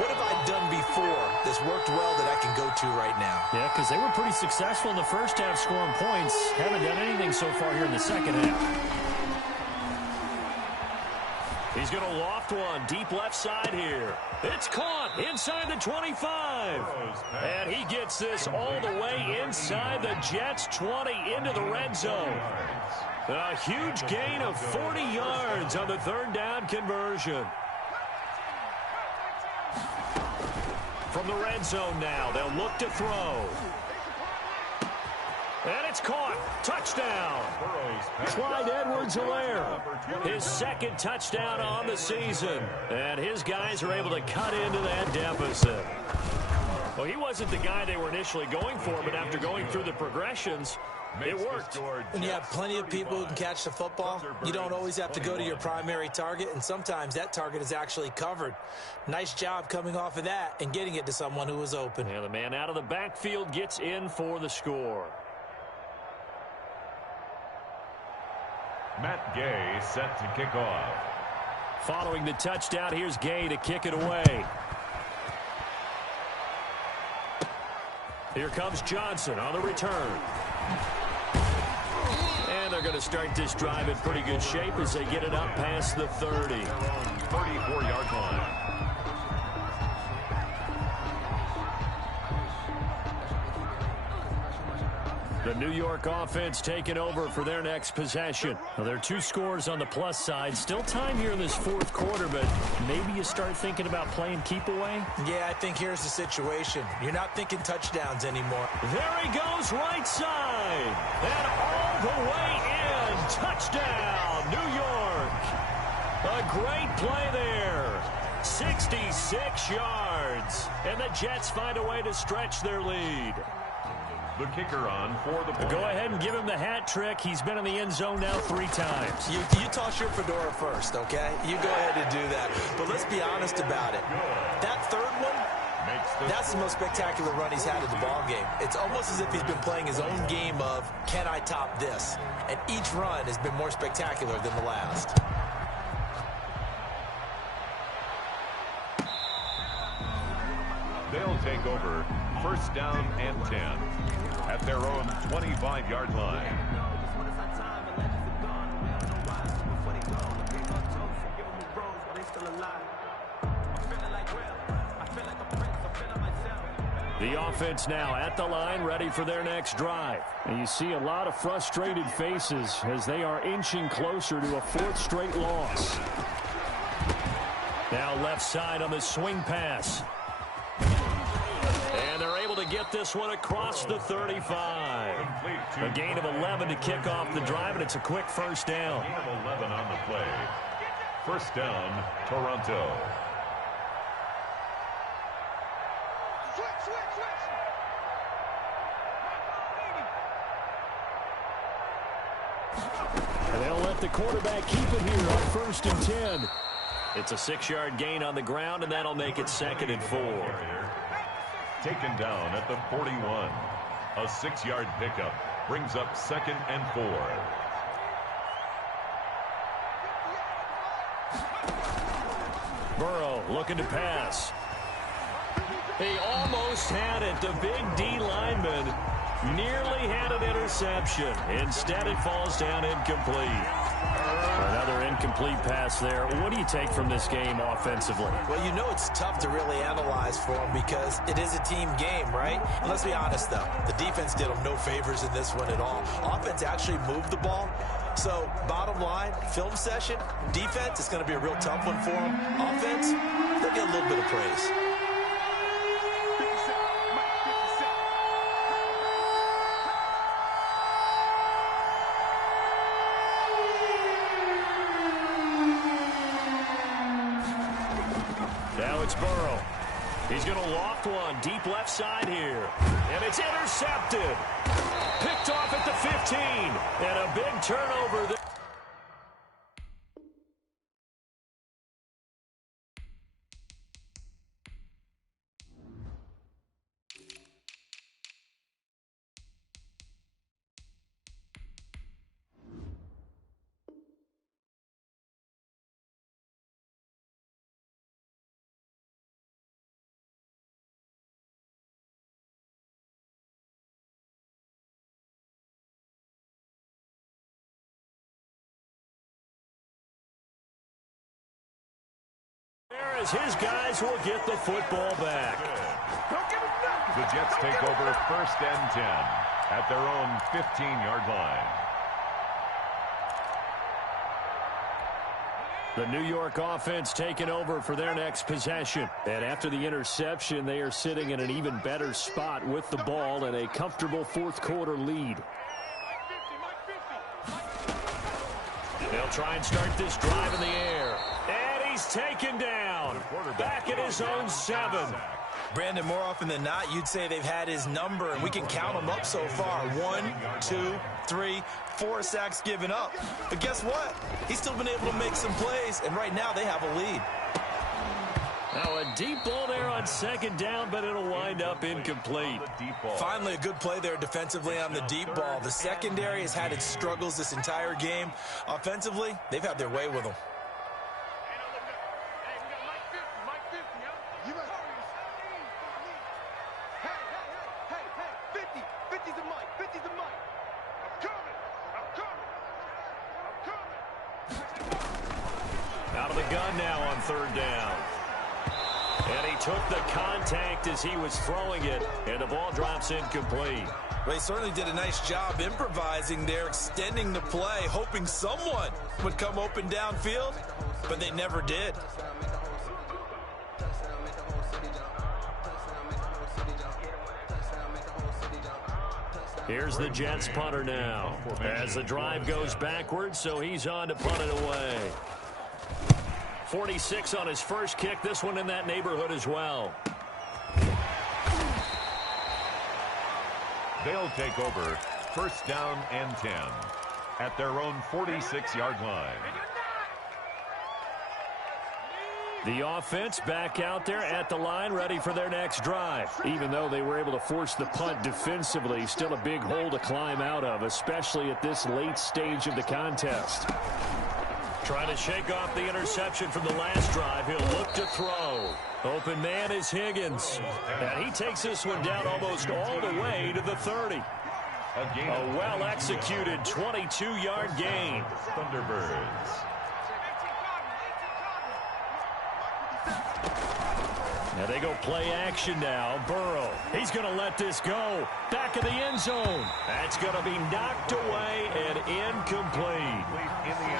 what have I done before that's worked well that I can go to right now? Yeah, because they were pretty successful in the first half scoring points. Haven't done anything so far here in the second half. He's going to loft one deep left side here. It's caught inside the 25. And he gets this all the way inside the Jets' 20 into the red zone. A huge gain of 40 yards on the 3rd down conversion. From the red zone now, they'll look to throw. And it's caught. Touchdown. Clyde Edwards-Helaire. His second touchdown on the season. And his guys are able to cut into that deficit. Well, he wasn't the guy they were initially going for, but after going through the progressions, it worked. When you have plenty of people who can catch the football, you don't always have to go to your primary target, and sometimes that target is actually covered. Nice job coming off of that and getting it to someone who was open. And the man out of the backfield gets in for the score. Matt Gay set to kick off. Following the touchdown, here's Gay to kick it away. Here comes Johnson on the return. And they're going to start this drive in pretty good shape as they get it up past the 30. 34-yard line. The New York offense taking over for their next possession. Well, there are 2 scores on the plus side. Still time here in this 4th quarter, but maybe you start thinking about playing keep away? Yeah, I think here's the situation. You're not thinking touchdowns anymore. There he goes right side. And all the way in. Touchdown, New York. A great play there. 66 yards. And the Jets find a way to stretch their lead. The kicker on for the point. Go ahead and give him the hat trick. He's been in the end zone now 3 times. You toss your fedora first, okay? You go ahead and do that. But let's be honest about it. That 3rd one, that's the most spectacular run he's had in the ballgame. It's almost as if he's been playing his own game of, can I top this? And each run has been more spectacular than the last. They'll take over first down and 10 at their own 25-yard line. The offense now at the line, ready for their next drive. And you see a lot of frustrated faces as they are inching closer to a 4th straight loss. Now left side on the swing pass. And they're able to get this one across the 35. A gain of 11 to kick off the drive, and it's a quick first down. Gain of 11 on the play. First down, Toronto. And they'll let the quarterback keep it here on 1st and 10. It's a 6-yard gain on the ground, and that'll make it 2nd and 4. taken down at the 41. A 6-yard pickup brings up 2nd and 4. Burrow looking to pass. He almost had it. The big D lineman nearly had an interception. Instead, it falls down incomplete. Another incomplete pass there. What do you take from this game offensively? Well, you know it's tough to really analyze for them because it is a team game, right? And let's be honest, though. The defense did them no favors in this one at all. Offense actually moved the ball. So, bottom line, film session, defense, it's going to be a real tough one for them. Offense, they'll get a little bit of praise. Now it's Burrow. He's going to loft one deep left side here. And it's intercepted. Picked off at the 15. And a big turnover there. As his guys will get the football back. The Jets take over 1st and 10 at their own 15-yard line. The New York offense taking over for their next possession. And after the interception, they are sitting in an even better spot with the ball and a comfortable fourth-quarter lead. They'll try and start this drive in the air. And he's taken down. Back at his own 7. Brandon, more often than not, you'd say they've had his number, and we can count them up so far. 1, 2, 3, 4 sacks given up. But guess what? He's still been able to make some plays, and right now they have a lead. Now a deep ball there on 2nd down, but it'll wind up incomplete. Finally, a good play there defensively on the deep ball. The secondary has had its struggles this entire game. Offensively, they've had their way with them. Out of the gun now on 3rd down. And he took the contact as he was throwing it, and the ball drops incomplete. Well, he certainly did a nice job improvising there, extending the play, hoping someone would come open downfield, but they never did. Here's the Jets punter now as the drive goes backwards, so he's on to punt it away. 46 on his first kick, this one in that neighborhood as well. They'll take over 1st down and 10 at their own 46-yard line. The offense back out there at the line, ready for their next drive. Even though they were able to force the punt defensively, still a big hole to climb out of, especially at this late stage of the contest. Trying to shake off the interception from the last drive. He'll look to throw. Open man is Higgins. And he takes this one down almost all the way to the 30. A well-executed 22-yard gain. Thunderbirds. Now they go play action now. Burrow, he's going to let this go. Back of the end zone. That's going to be knocked away and incomplete.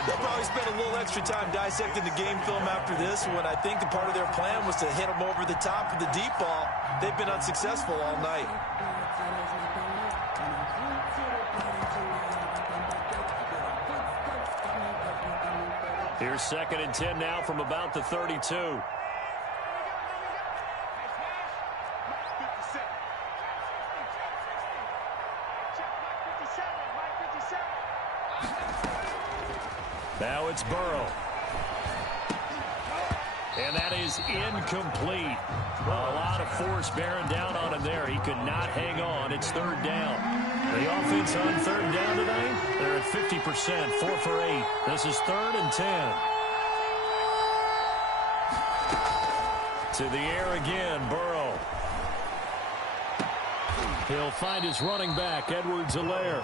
They'll probably spend a little extra time dissecting the game film after this one. I think the part of their plan was to hit them over the top of the deep ball. They've been unsuccessful all night. Here's 2nd and 10 now from about the 32. Now it's Burrow. And that is incomplete. A lot of force bearing down on him there. He could not hang on. It's third down. The offense on third down tonight, they're at 50%, 4 for 8. This is 3rd and 10. To the air again, Burrow. He'll find his running back, Edwards-Helaire.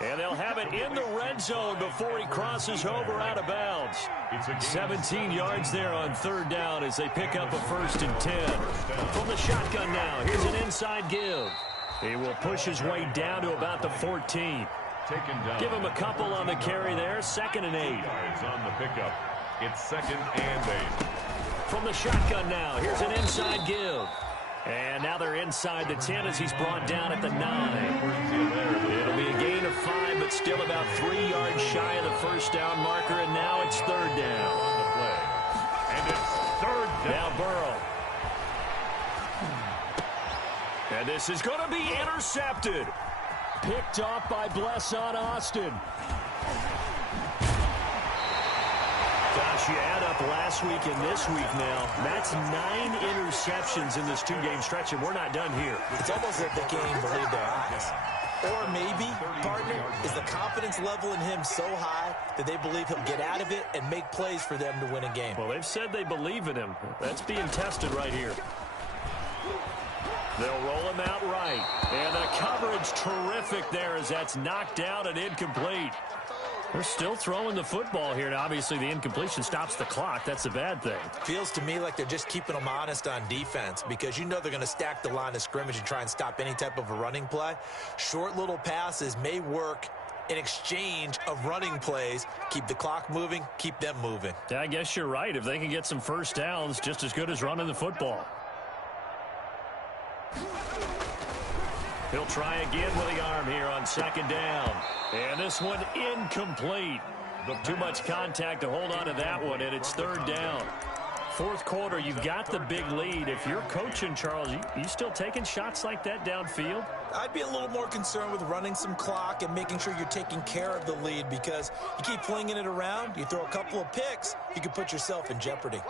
And they'll have it in the red zone before he crosses over out of bounds. 17 yards there on third down as they pick up a 1st and 10. From the shotgun now, here's an inside give. He will push his way down to about the 14. Give him a couple on the carry there, 2nd and 8. Yards on the pickup. It's 2nd and 8. From the shotgun now, here's an inside give. And now they're inside the 10 as he's brought down at the 9. It'll be a gain of 5, but still about 3 yards shy of the first down marker, and now it's third down. On the play. And it's third down. Now Burrow. And this is going to be intercepted. Picked off by Blesson Austin. Gosh, you add up last week and this week now. That's 9 interceptions in this 2-game stretch, and we're not done here. It's almost like they can't even believe their eyes. Or maybe, partner, is the confidence level in him so high that they believe he'll get out of it and make plays for them to win a game. Well, they've said they believe in him. That's being tested right here. They'll roll him out right. And the coverage terrific there as that's knocked out and incomplete. They're still throwing the football here, and obviously the incompletion stops the clock. That's a bad thing. Feels to me like they're just keeping them honest on defense because you know they're going to stack the line of scrimmage and try and stop any type of a running play. Short little passes may work in exchange of running plays. Keep the clock moving, keep them moving. Yeah, I guess you're right. If they can get some first downs, just as good as running the football. He'll try again with the arm here on 2nd down. And this one incomplete. Too much contact to hold on to that one, and it's third down. 4th quarter, you've got the big lead. If you're coaching, Charles, you still taking shots like that downfield? I'd be a little more concerned with running some clock and making sure you're taking care of the lead because you keep flinging it around, you throw a couple of picks, you can put yourself in jeopardy.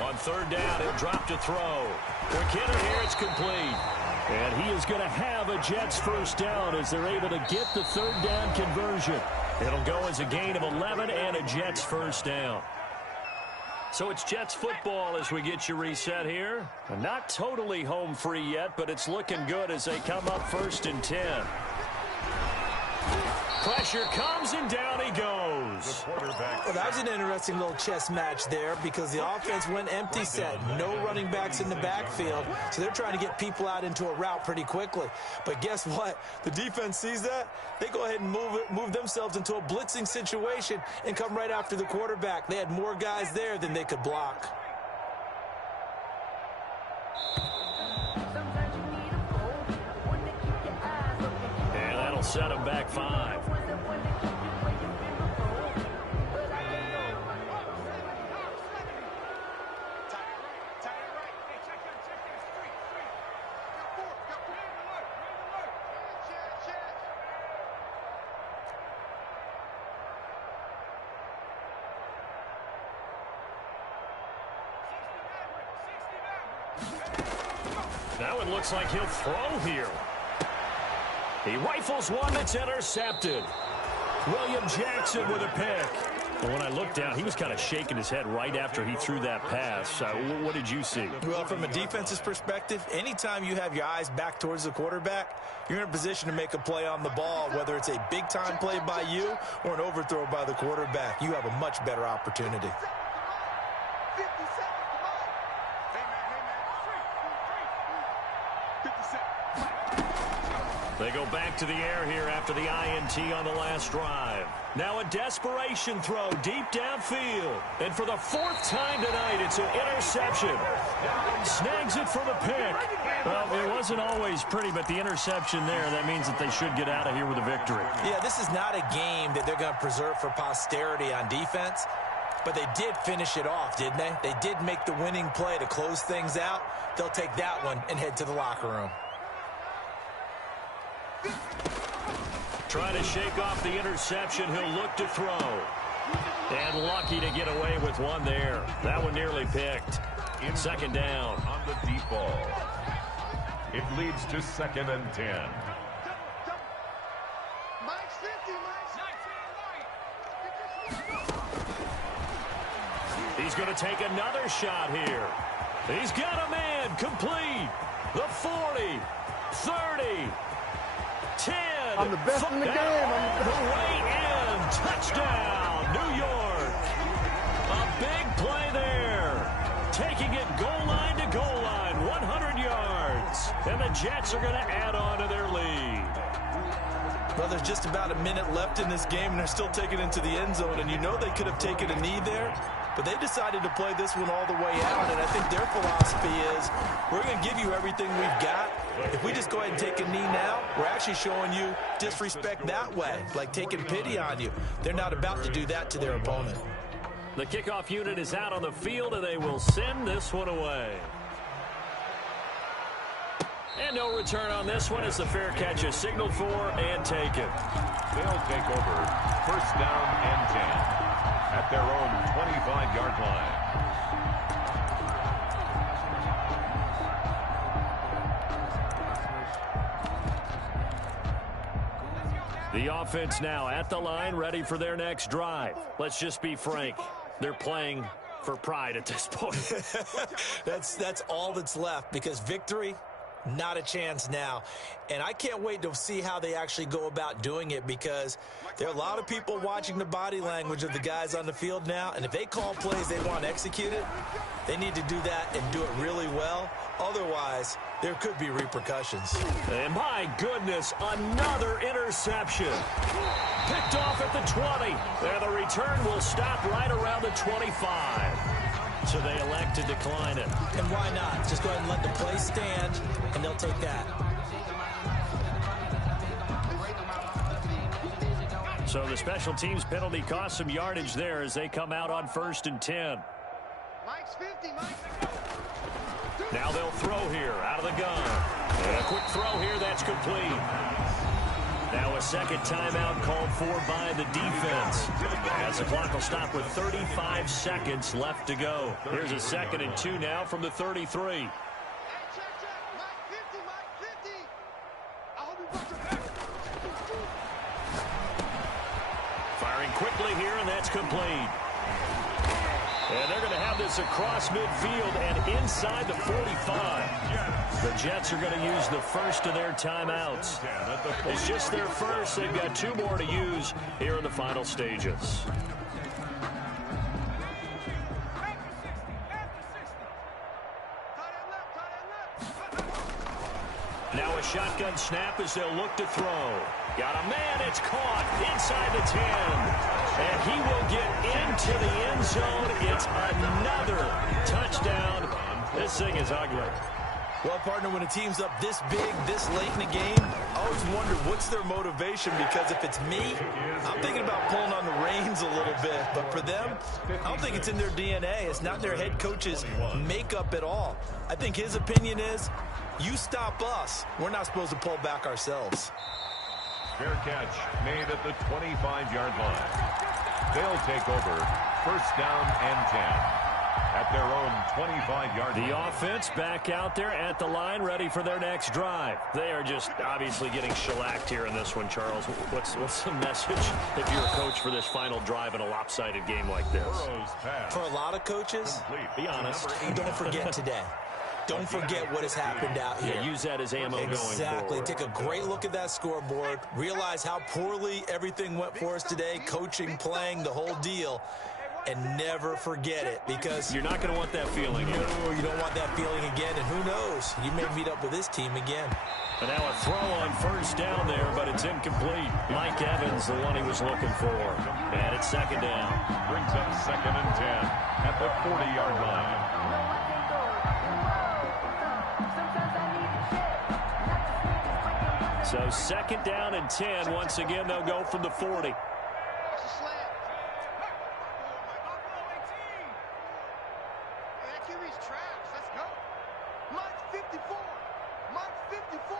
On third down, he'll drop to throw. Quick hitter here, it's complete. And he is going to have a Jets first down as they're able to get the third down conversion. It'll go as a gain of 11 and a Jets first down. So it's Jets football as we get you reset here. Not totally home free yet, but it's looking good as they come up 1st and 10. Pressure comes, and down he goes. Well, that was an interesting little chess match there because the offense went empty set. No running backs in the backfield, so they're trying to get people out into a route pretty quickly. But guess what? The defense sees that. They go ahead and move themselves into a blitzing situation and come right after the quarterback. They had more guys there than they could block. And that'll set them back 5. That one looks like he'll throw here. He rifles one that's intercepted. William Jackson with a pick. But when I looked down, he was kind of shaking his head right after he threw that pass. What did you see? Well, from a defense's perspective, anytime you have your eyes back towards the quarterback, you're in a position to make a play on the ball, whether it's a big-time play by you or an overthrow by the quarterback. You have a much better opportunity. They go back to the air here after the INT on the last drive. Now a desperation throw deep downfield. And for the 4th time tonight, it's an interception. Snags it for the pick. Well, it wasn't always pretty, but the interception there, that means that they should get out of here with a victory. Yeah, this is not a game that they're going to preserve for posterity on defense. But they did finish it off, didn't they? They did make the winning play to close things out. They'll take that one and head to the locker room. Trying to shake off the interception. He'll look to throw. And lucky to get away with one there. That one nearly picked. Second down. On the deep ball. It leads to 2nd and 10. Mike's 50, Mike's 19. He's going to take another shot here. He's got a man. Complete. The 40. 30. 10. I'm the best in the game. The way in. Touchdown, New York. A big play there. Taking it goal line to goal line. 100 yards. And the Jets are going to add on to their lead. Well, there's just about a minute left in this game, and they're still taking it into the end zone. And you know they could have taken a knee there, but they decided to play this one all the way out. And I think their philosophy is, we're going to give you everything we've got. If we just go ahead and take a knee now, we're actually showing you disrespect that way, like taking pity on you. They're not about to do that to their opponent. The kickoff unit is out on the field, and they will send this one away. And no return on this one as the fair catch is signaled for and taken. They'll take over 1st down and 10 at their own 25-yard line. The offense now at the line, ready for their next drive. Let's just be frank. They're playing for pride at this point. That's all that's left, because victory, not a chance now. And I can't wait to see how they actually go about doing it, because there are a lot of people watching the body language of the guys on the field now, and if they call plays they want executed, they need to do that and do it really well. Otherwise, there could be repercussions. And my goodness, another interception. Picked off at the 20. And the return will stop right around the 25. So they elect to decline it. And why not? Just go ahead and let the play stand, and they'll take that. So the special teams penalty cost some yardage there as they come out on 1st and 10. Mike's 50, Mike's. Now they'll throw here out of the gun. And a quick throw here, that's complete. Now a second timeout called for by the defense, as the clock will stop with 35 seconds left to go. Here's a 2nd and 2 now from the 33. Check. Mike 50, Mike 50. I hope you brought your back. Firing quickly here, and that's complete. And they're going to have this across midfield and inside the 45. The Jets are going to use the first of their timeouts. It's just their first. They've got 2 more to use here in the final stages. Now a shotgun snap as they'll look to throw. Got a man, it's caught inside the 10. And he will get into the end zone. It's another touchdown. This thing is ugly. Well, partner, when a team's up this big, this late in the game, I always wonder what's their motivation, because if it's me, I'm thinking about pulling on the reins a little bit. But for them, I don't think it's in their DNA. It's not their head coach's makeup at all. I think his opinion is, you stop us, we're not supposed to pull back ourselves. Fair catch made at the 25-yard line. They'll take over 1st down and 10 at their own 25-yard line. The offense back out there at the line, ready for their next drive. They are just obviously getting shellacked here in this one, Charles. What's the message if you're a coach for this final drive in a lopsided game like this? For a lot of coaches, Be honest. don't forget today. Don't forget what has happened out here. Yeah, use that as ammo going forward. Exactly. Take a great look at that scoreboard. Realize how poorly everything went for us today. Coaching, playing, the whole deal. And never forget it, because You're not going to want that feeling. no, you don't want that feeling again. And who knows? You may meet up with this team again. And now a throw on 1st down there, but it's incomplete. Mike Evans, the one he was looking for. And it's 2nd down. Brings up 2nd and 10 at the 40-yard line. So 2nd down and 10. Once again, they'll go from the 40. It's a slant. Hey, that kid reads traps. Let's go. Mike 54. Mike 54.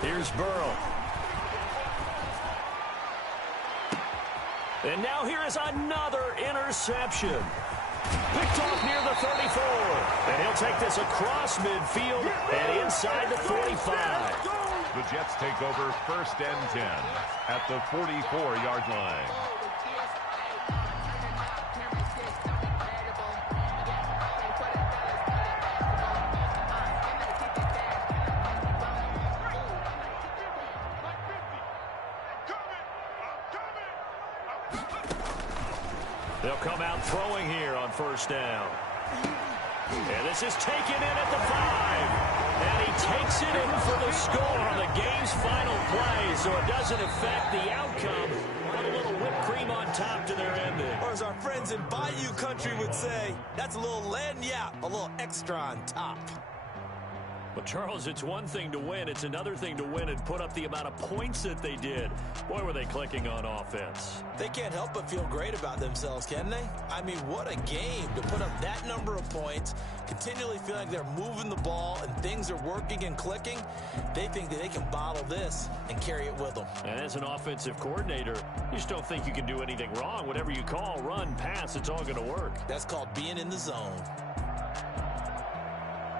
Here's Burrow. And now here is another interception. Picked off near the 34. And he'll take this across midfield and inside the 45. The Jets take over 1st and 10 at the 44-yard line. They'll come out throwing here on 1st down. And this is taken in at the 5. And he takes it in for the score on the game's final play, so it doesn't affect the outcome. Put a little whipped cream on top to their ending. Or as our friends in Bayou Country would say, that's a little lagniappe, a little extra on top. Well, Charles, it's one thing to win. It's another thing to win and put up the amount of points that they did. Boy, were they clicking on offense. They can't help but feel great about themselves, can they? I mean, what a game to put up that number of points, continually feel like they're moving the ball and things are working and clicking. They think that they can bottle this and carry it with them. And as an offensive coordinator, you just don't think you can do anything wrong. Whatever you call, run, pass, it's all going to work. That's called being in the zone.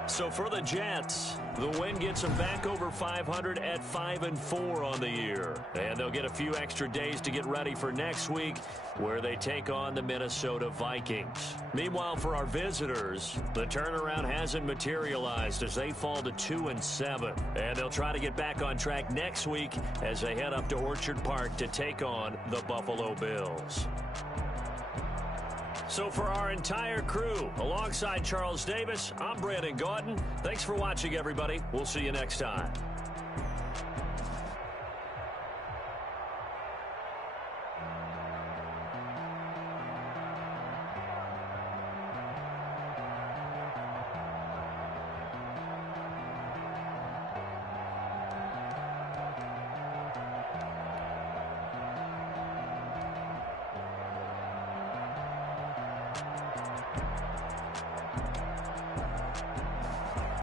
So for the Jets, the win gets them back over 500 at 5-4 on the year. And they'll get a few extra days to get ready for next week, where they take on the Minnesota Vikings. Meanwhile, for our visitors, the turnaround hasn't materialized as they fall to 2-7. And they'll try to get back on track next week as they head up to Orchard Park to take on the Buffalo Bills. So for our entire crew, alongside Charles Davis, I'm Brandon Gaudin. Thanks for watching, everybody. We'll see you next time.